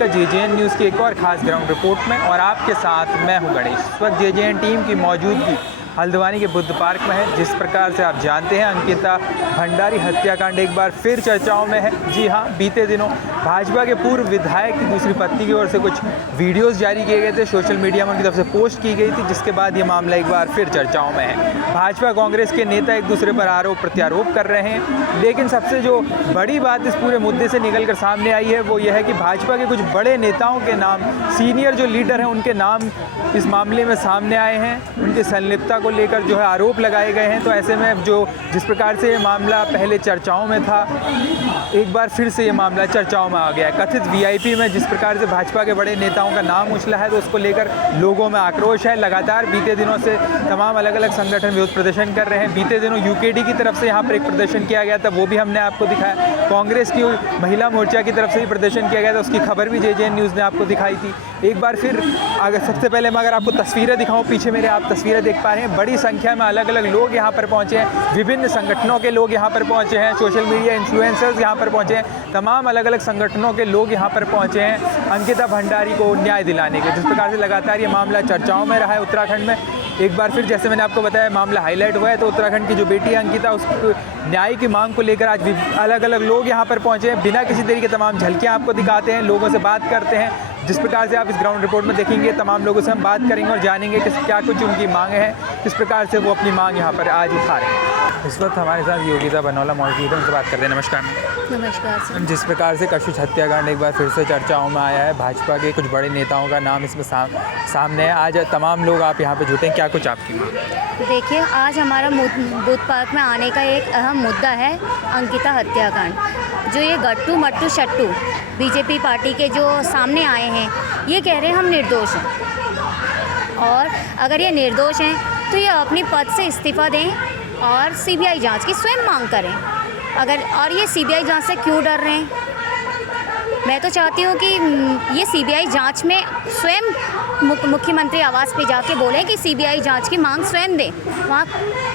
का JJN news की एक और ख़ास ग्राउंड रिपोर्ट में, और आपके साथ मैं हूं गणेश। इस वक्त जेजेएन टीम की मौजूदगी हल्द्वानी के बुद्ध पार्क में है। जिस प्रकार से आप जानते हैं, अंकिता भंडारी हत्याकांड एक बार फिर चर्चाओं में है। जी हाँ, बीते दिनों भाजपा के पूर्व विधायक की दूसरी पत्नी की ओर से कुछ वीडियोस जारी किए गए थे, सोशल मीडिया में उनकी तरफ से पोस्ट की गई थी, जिसके बाद ये मामला एक बार फिर चर्चाओं में है। भाजपा कांग्रेस के नेता एक दूसरे पर आरोप प्रत्यारोप कर रहे हैं, लेकिन सबसे जो बड़ी बात इस पूरे मुद्दे से निकल कर सामने आई है वो ये है कि भाजपा के कुछ बड़े नेताओं के नाम, सीनियर जो लीडर हैं उनके नाम इस मामले में सामने आए हैं। उनकी संलिप्तता को लेकर जो है आरोप लगाए गए हैं। तो ऐसे में जिस प्रकार से ये मामला पहले चर्चाओं में था, एक बार फिर से ये मामला चर्चाओं में आ गया है। कथित वीआईपी में जिस प्रकार से भाजपा के बड़े नेताओं का नाम उछला है, तो उसको लेकर लोगों में आक्रोश है। लगातार बीते दिनों से तमाम अलग अलग संगठन विरोध प्रदर्शन कर रहे हैं। बीते दिनों यूकेडी की तरफ से यहाँ पर एक प्रदर्शन किया गया था, वो भी हमने आपको दिखाया। कांग्रेस की महिला मोर्चा की तरफ से भी प्रदर्शन किया गया था, उसकी खबर भी जेजेएन न्यूज़ ने आपको दिखाई थी। एक बार फिर सबसे पहले मैं अगर आपको तस्वीरें दिखाऊं, पीछे मेरे आप तस्वीरें देख पा रहे हैं, बड़ी संख्या में अलग अलग लोग यहाँ पर पहुँचे हैं। विभिन्न संगठनों के लोग यहाँ पर पहुँचे हैं, सोशल मीडिया इन्फ्लुएंसर्स यहाँ पर पहुँचे हैं, तमाम अलग अलग संगठनों के लोग यहाँ पर पहुँचे हैं अंकिता भंडारी को न्याय दिलाने के। जिस प्रकार से लगातार ये मामला चर्चाओं में रहा है उत्तराखंड में, एक बार फिर जैसे मैंने आपको बताया मामला हाईलाइट हुआ है, तो उत्तराखंड की जो बेटी है अंकिता, उस न्याय की मांग को लेकर आज भी अलग अलग लोग यहाँ पर पहुँचे हैं। बिना किसी तरीके तमाम झलकियाँ आपको दिखाते हैं, लोगों से बात करते हैं। जिस प्रकार से आप इस ग्राउंड रिपोर्ट में देखेंगे, तमाम लोगों से हम बात करेंगे और जानेंगे कि क्या कुछ उनकी मांग है, किस प्रकार से वो अपनी मांग यहाँ पर आज उठा रहे हैं। इस वक्त हमारे साथ योगिता बनौला मौजूद है, उनसे बात करते हैं। नमस्कार। नमस्कार सर। जिस प्रकार से कशिश हत्याकांड एक बार फिर से चर्चाओं में आया है, भाजपा के कुछ बड़े नेताओं का नाम इसमें सामने है, आज तमाम लोग आप यहाँ पे जुटे हैं, क्या कुछ आपकी? देखिए, आज हमारा बुद्ध पार्क में आने का एक अहम मुद्दा है अंकिता हत्याकांड। जो ये गट्टू मट्टू शट्टू बीजेपी पार्टी के जो सामने आए हैं, ये कह रहे हैं हम निर्दोष हैं, और अगर ये निर्दोष हैं तो ये अपनी पद से इस्तीफ़ा दें और सीबीआई जांच की स्वयं मांग करें। और ये सीबीआई जांच से क्यों डर रहे हैं? मैं तो चाहती हूँ कि ये सीबीआई जांच में स्वयं मुख्यमंत्री आवास पे जाके बोलें कि सीबीआई जांच की मांग स्वयं दें, वहाँ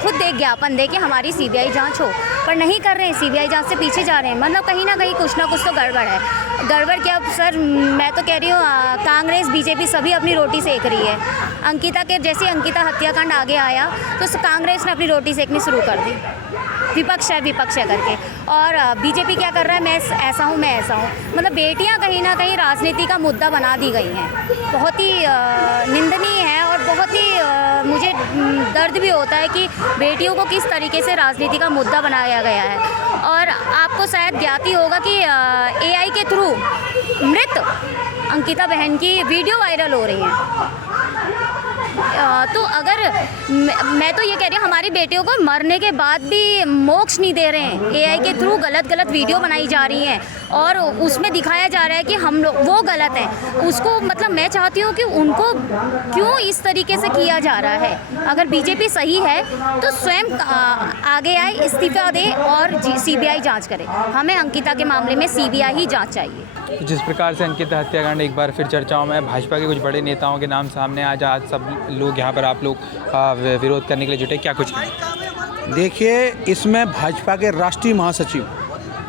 खुद एक ज्ञापन दें कि हमारी सीबीआई जांच हो, पर नहीं कर रहे हैं, सीबीआई जांच से पीछे जा रहे हैं। मतलब कहीं ना कहीं कुछ ना कुछ तो गड़बड़ है। गड़बड़ क्या सर, मैं तो कह रही हूँ कांग्रेस बीजेपी सभी अपनी रोटी सेक रही है। अंकिता के जैसे अंकिता हत्याकांड आगे आया तो कांग्रेस ने अपनी रोटी सेकनी शुरू कर दी, विपक्ष है करके। और बीजेपी क्या कर रहा है, मैं ऐसा हूँ मैं ऐसा हूँ। मतलब बेटियाँ कहीं ना कहीं राजनीति का मुद्दा बना दी गई हैं। बहुत ही निंदनीय है, और बहुत ही मुझे दर्द भी होता है कि बेटियों को किस तरीके से राजनीति का मुद्दा बनाया गया है। और आपको शायद ज्ञात ही होगा कि एआई के थ्रू मृत अंकिता बहन की वीडियो वायरल हो रही हैं। तो अगर मैं तो ये कह रही हूँ, हमारी बेटियों को मरने के बाद भी मोक्ष नहीं दे रहे हैं। एआई के थ्रू गलत वीडियो बनाई जा रही हैं और उसमें दिखाया जा रहा है कि हम लोग वो गलत हैं। उसको मतलब मैं चाहती हूँ कि उनको क्यों इस तरीके से किया जा रहा है। अगर बीजेपी सही है तो स्वयं आगे आए, इस्तीफा दे और सीबीआई जांच करे। हमें अंकिता के मामले में सीबीआई ही जांच चाहिए। जिस प्रकार से अंकिता हत्याकांड एक बार फिर चर्चाओं में, भाजपा के कुछ बड़े नेताओं के नाम सामने आज सब लोग यहाँ पर आप लोग विरोध करने के लिए जुटे, क्या कुछ? देखिए, इसमें भाजपा के राष्ट्रीय महासचिव,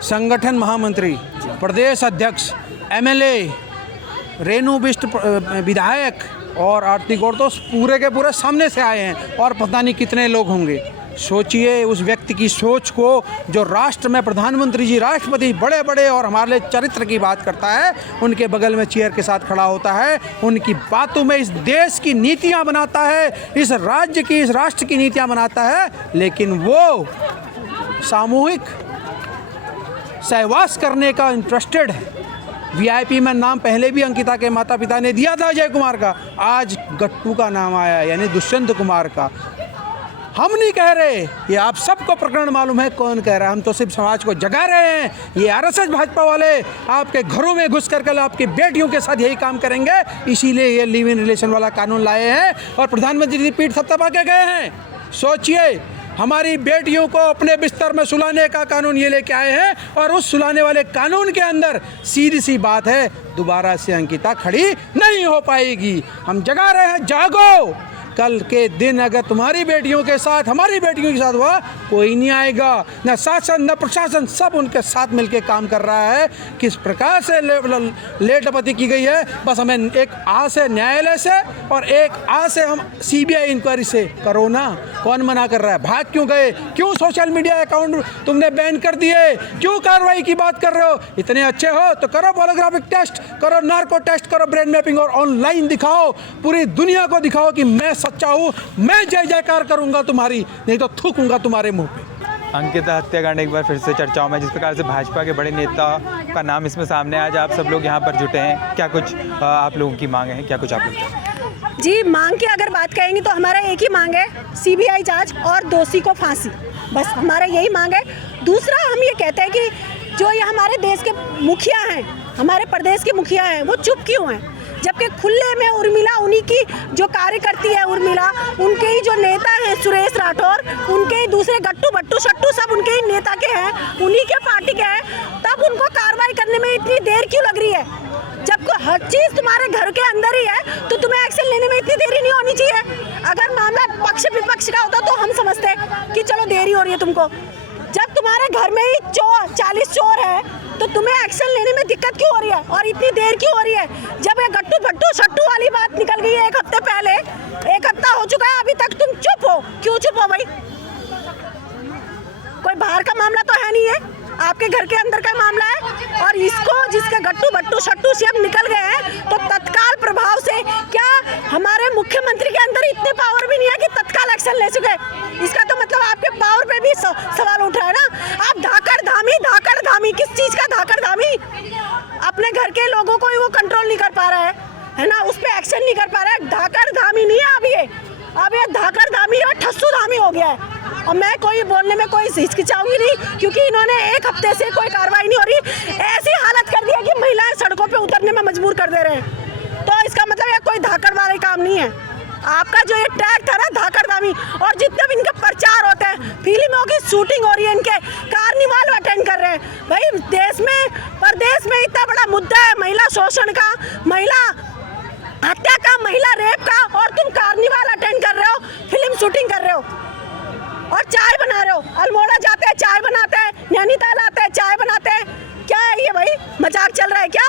संगठन महामंत्री, प्रदेश अध्यक्ष, एमएलए, रेणु बिष्ट विधायक और आरती गौड़ तो पूरे के पूरे सामने से आए हैं, और पता नहीं कितने लोग होंगे। सोचिए उस व्यक्ति की सोच को, जो राष्ट्र में प्रधानमंत्री जी, राष्ट्रपति, बड़े बड़े और हमारे चरित्र की बात करता है, उनके बगल में चेयर के साथ खड़ा होता है, उनकी बातों में इस देश की नीतियां बनाता है, इस राज्य की, इस राष्ट्र की नीतियां बनाता है, लेकिन वो सामूहिक सहवास करने का इंटरेस्टेड है। वीआईपी में नाम पहले भी अंकिता के माता पिता ने दिया था अजय कुमार का, आज गट्टू का नाम आया, यानी दुष्यंत कुमार का। हम नहीं कह रहे, ये आप सबको प्रकरण मालूम है कौन कह रहा है। हम तो सिर्फ समाज को जगा रहे हैं। ये आरएसएस भाजपा वाले आपके घरों में घुस करके आपकी बेटियों के साथ यही काम करेंगे, इसीलिए ये लिव इन रिलेशन वाला कानून लाए हैं और प्रधानमंत्री जी पीठ थपथपा के गए हैं। सोचिए, हमारी बेटियों को अपने बिस्तर में सुलाने का कानून ये लेके आए हैं, और उस सुलाने वाले कानून के अंदर सीधी सी बात है, दोबारा से अंकिता खड़ी नहीं हो पाएगी। हम जगा रहे हैं, जागो। कल के दिन अगर तुम्हारी बेटियों के साथ हमारी बेटियों के साथ हुआ, कोई नहीं आएगा, न शासन न प्रशासन, सब उनके साथ मिलके काम कर रहा है। किस प्रकार से लेटपति की गई है, बस हमें एक आस है न्यायालय से और एक आस है हम CBI इंक्वायरी से। करो ना, कौन मना कर रहा है? भाग क्यों गए? क्यों सोशल मीडिया अकाउंट तुमने बैन कर दिए? क्यों कार्रवाई की बात कर रहे हो? इतने अच्छे हो तो करो पॉलीग्राफिक टेस्ट, करो नार्को टेस्ट, करो ब्रेन मैपिंग और ऑनलाइन दिखाओ, पूरी दुनिया को दिखाओ कि मैं सच्चा हूँ, मैं जय जयकार करूंगा तुम्हारी, नहीं तो थूकूंगा तुम्हारे मुंह पे। अंकिता हत्याकांड एक बार फिर से चर्चाओं में, जिस प्रकार से भाजपा के बड़े नेता का नाम इसमें सामने आज आप सब लोग यहाँ पर जुटे हैं, क्या कुछ आप लोगों की मांग है, क्या कुछ आप लोग चाहते हैं? जी, मांग की अगर बात करेंगे तो हमारा एक ही मांग है, CBI जांच और दोषी को फांसी, बस हमारा यही मांग है। दूसरा, हम ये कहते हैं कि जो ये हमारे देश के मुखिया हैं, हमारे प्रदेश के मुखिया हैं, वो चुप क्यों हैं? जबकि खुले में उर्मिला, उन्हीं की जो कार्यकर्ती है उर्मिला, उनके ही जो नेता हैं सुरेश राठौर, उनके ही दूसरे गट्टू बट्टू शट्टू सब उनके ही नेता के हैं, उन्हीं के पार्टी के हैं, तब उनको कार्रवाई करने में इतनी देर क्यों लग रही है? जब हर चीज़ तुम्हारे घर के अंदर ही है तो तुम्हें एक्शन लेने में इतनी देरी नहीं होनी चाहिए। अगर मामला पक्ष विपक्ष का होता तो हम समझते कि चलो देरी हो रही है तुमको। जब तुम्हारे घर में ही 40 चोर है तो तुम्हें एक्शन लेने में दिक्कत क्यों हो रही है और इतनी देर क्यों हो रही है? जब ये गट्टू भट्टू शट्टू वाली बात निकल गई है 1 हफ्ते पहले, 1 हफ्ता हो चुका है, अभी तक तुम चुप हो। क्यों चुप हो भाई? कोई बाहर का मामला तो है नहीं है, आपके घर के अंदर का मामला है। और इसको जिसके गट्टू बट्टू शट्टू से हम निकल गए हैं तो तत्काल प्रभाव से, क्या हमारे मुख्यमंत्री के अंदर इतने पावर भी नहीं है कि तत्काल एक्शन ले सके? इसका तो मतलब आपके पावर पे भी सवाल उठ रहा है ना। आप धाकड़ धामी, किस चीज का धाकड़ धामी? अपने घर के लोगों को ही वो कंट्रोल नहीं कर पा रहा है ना, उस पर एक्शन नहीं कर पा रहा है। धाकड़ धामी नहीं है अब ये धाकड़ धामी और ठस्सू धामी हो गया है। और मैं कोई बोलने में कोई हिचकिचाऊंगी नहीं, क्योंकि इन्होंने 1 हफ्ते से कोई कार्रवाई नहीं हो रही, ऐसी हालत कर दी है कि महिलाएं सड़कों पे उतरने में मजबूर कर दे रहे हैं। तो इसका मतलब ये कोई धाकड़ वाले काम नहीं है। आपका जो ये टैग था ना धाकड़दामी, और जितने भी इनके प्रचार होते हैं, फिल्मों की शूटिंग हो रही है, इनके कार्निवाल अटेंड कर रहे हैं। भाई देश में प्रदेश में इतना बड़ा मुद्दा है महिला शोषण का, महिला हत्या का, महिला रेप का, और तुम कार्निवाल अटेंड कर रहे हो, फिल्म शूटिंग कर रहे हो और चाय बना रहे हो। अल्मोड़ा जाते हैं चाय बनाते हैं, नैनीताल आते हैं चाय बनाते हैं। क्या है ये भाई? मजाक चल रहा है क्या?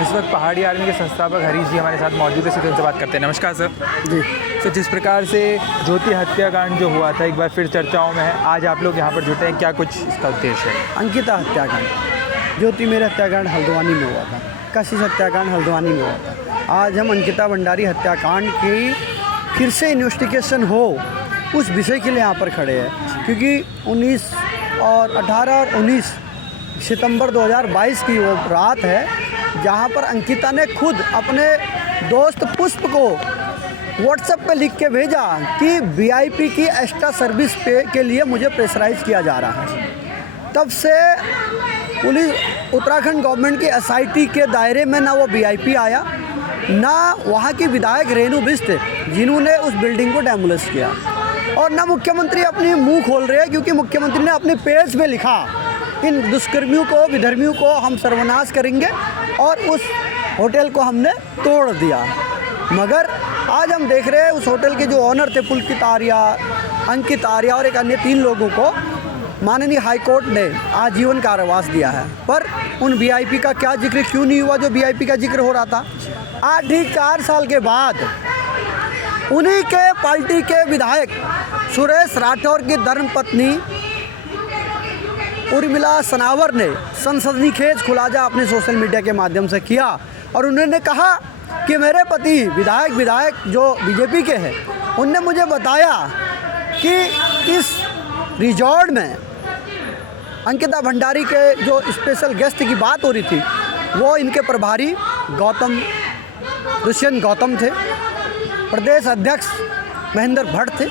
इस वक्त पहाड़ी आर्मी के संस्थापक हरीश जी हमारे साथ मौजूद है, सीधे उनसे बात करते हैं। नमस्कार सर। जी सर, जिस प्रकार से ज्योति हत्याकांड जो हुआ था एक बार फिर चर्चाओं में है, आज आप लोग यहाँ पर जुटे हैं, क्या कुछ इसका उद्देश्य है? अंकिता हत्याकांड, ज्योति मेरा हत्याकांड हल्द्वानी में हुआ था, कशिश हत्याकांड हल्द्वानी में हुआ था। आज हम अंकिता भंडारी हत्याकांड की फिर से इन्वेस्टिगेशन हो उस विषय के लिए यहाँ पर खड़े हैं, क्योंकि 18 और 19 सितंबर 2022 की वो रात है जहाँ पर अंकिता ने खुद अपने दोस्त पुष्प को व्हाट्सएप पे लिख के भेजा कि VIP की एक्स्ट्रा सर्विस पे के लिए मुझे प्रेशराइज किया जा रहा है। तब से पुलिस उत्तराखंड गवर्नमेंट की SIT के दायरे में ना वो VIP आया, ना वहाँ की विधायक रेणु बिष्ट जिन्होंने उस बिल्डिंग को डेमोलिश किया, और ना मुख्यमंत्री अपनी मुंह खोल रहे हैं, क्योंकि मुख्यमंत्री ने अपने पेज पे लिखा इन दुष्कर्मियों को, विधर्मियों को हम सर्वनाश करेंगे, और उस होटल को हमने तोड़ दिया। मगर आज हम देख रहे हैं उस होटल के जो ऑनर थे पुलकित आर्या, अंकित आर्या और एक अन्य 3 लोगों को माननीय हाईकोर्ट ने आजीवन कारावास दिया है। पर उन VIP का क्या जिक्र क्यों नहीं हुआ जो VIP का जिक्र हो रहा था? आज ठीक 4 साल के बाद उन्हीं के पार्टी के विधायक सुरेश राठौर की धर्मपत्नी उर्मिला सनावर ने संसदीय खेज खुलासा अपने सोशल मीडिया के माध्यम से किया, और उन्होंने कहा कि मेरे पति विधायक जो BJP के हैं, उनने मुझे बताया कि इस रिजॉर्ट में अंकिता भंडारी के जो स्पेशल गेस्ट की बात हो रही थी वो इनके प्रभारी दुष्यंत गौतम थे, प्रदेश अध्यक्ष महेंद्र भट्ट थे,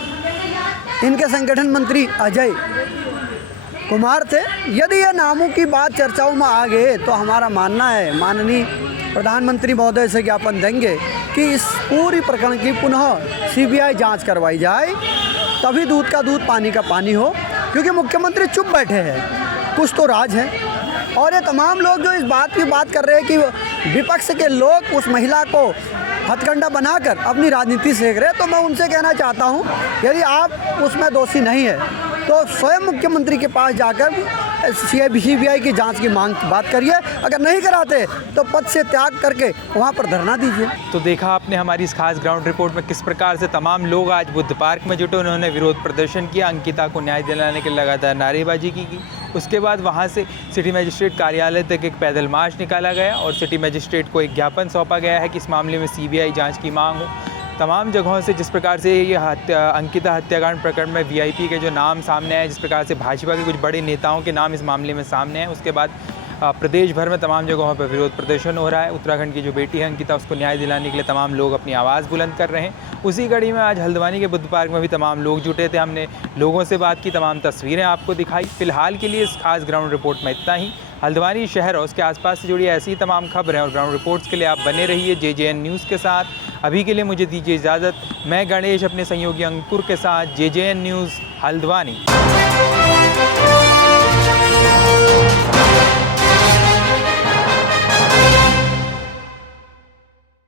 इनके संगठन मंत्री अजय कुमार थे। यदि ये नामों की बात चर्चाओं में आ गए तो हमारा मानना है माननीय प्रधानमंत्री महोदय से ज्ञापन देंगे कि इस पूरी प्रकरण की पुनः CBI जांच करवाई जाए, तभी दूध का दूध पानी का पानी हो। क्योंकि मुख्यमंत्री चुप बैठे हैं, कुछ तो राज है। और ये तमाम लोग जो इस बात की बात कर रहे हैं कि विपक्ष के लोग उस महिला को हथकंडा बनाकर अपनी राजनीति सेक रहे। तो मैं उनसे कहना चाहता हूँ, यदि आप उसमें दोषी नहीं है तो स्वयं मुख्यमंत्री के पास जाकर CBI की जांच की बात करिए। अगर नहीं कराते तो पद से त्याग करके वहाँ पर धरना दीजिए। तो देखा आपने हमारी इस खास ग्राउंड रिपोर्ट में किस प्रकार से तमाम लोग आज बुद्ध पार्क में जुटे, उन्होंने विरोध प्रदर्शन किया, अंकिता को न्याय दिलाने के लिए लगातार नारेबाजी की। उसके बाद वहाँ से सिटी मजिस्ट्रेट कार्यालय तक एक पैदल मार्च निकाला गया और सिटी मजिस्ट्रेट को एक ज्ञापन सौंपा गया है कि इस मामले में CBI जाँच की मांग हो। तमाम जगहों से जिस प्रकार से ये अंकिता हत्याकांड प्रकरण में VIP के जो नाम सामने आए, जिस प्रकार से भाजपा के कुछ बड़े नेताओं के नाम इस मामले में सामने हैं, उसके बाद प्रदेश भर में तमाम जगहों पर विरोध प्रदर्शन हो रहा है। उत्तराखंड की जो बेटी है अंकिता, उसको न्याय दिलाने के लिए तमाम लोग अपनी आवाज़ बुलंद कर रहे हैं। उसी कड़ी में आज हल्द्वानी के बुद्ध पार्क में भी तमाम लोग जुटे थे। हमने लोगों से बात की, तमाम तस्वीरें आपको दिखाई। फिलहाल के लिए इस खास ग्राउंड रिपोर्ट में इतना ही। हल्द्वानी शहर और उसके आसपास से जुड़ी ऐसी ही तमाम खबरें और ग्राउंड रिपोर्ट्स के लिए आप बने रहिए JJN न्यूज़ के साथ। अभी के लिए मुझे दीजिए इजाज़त। मैं गणेश अपने सहयोगी अंकुर के साथ, JJN न्यूज़ हल्द्वानी।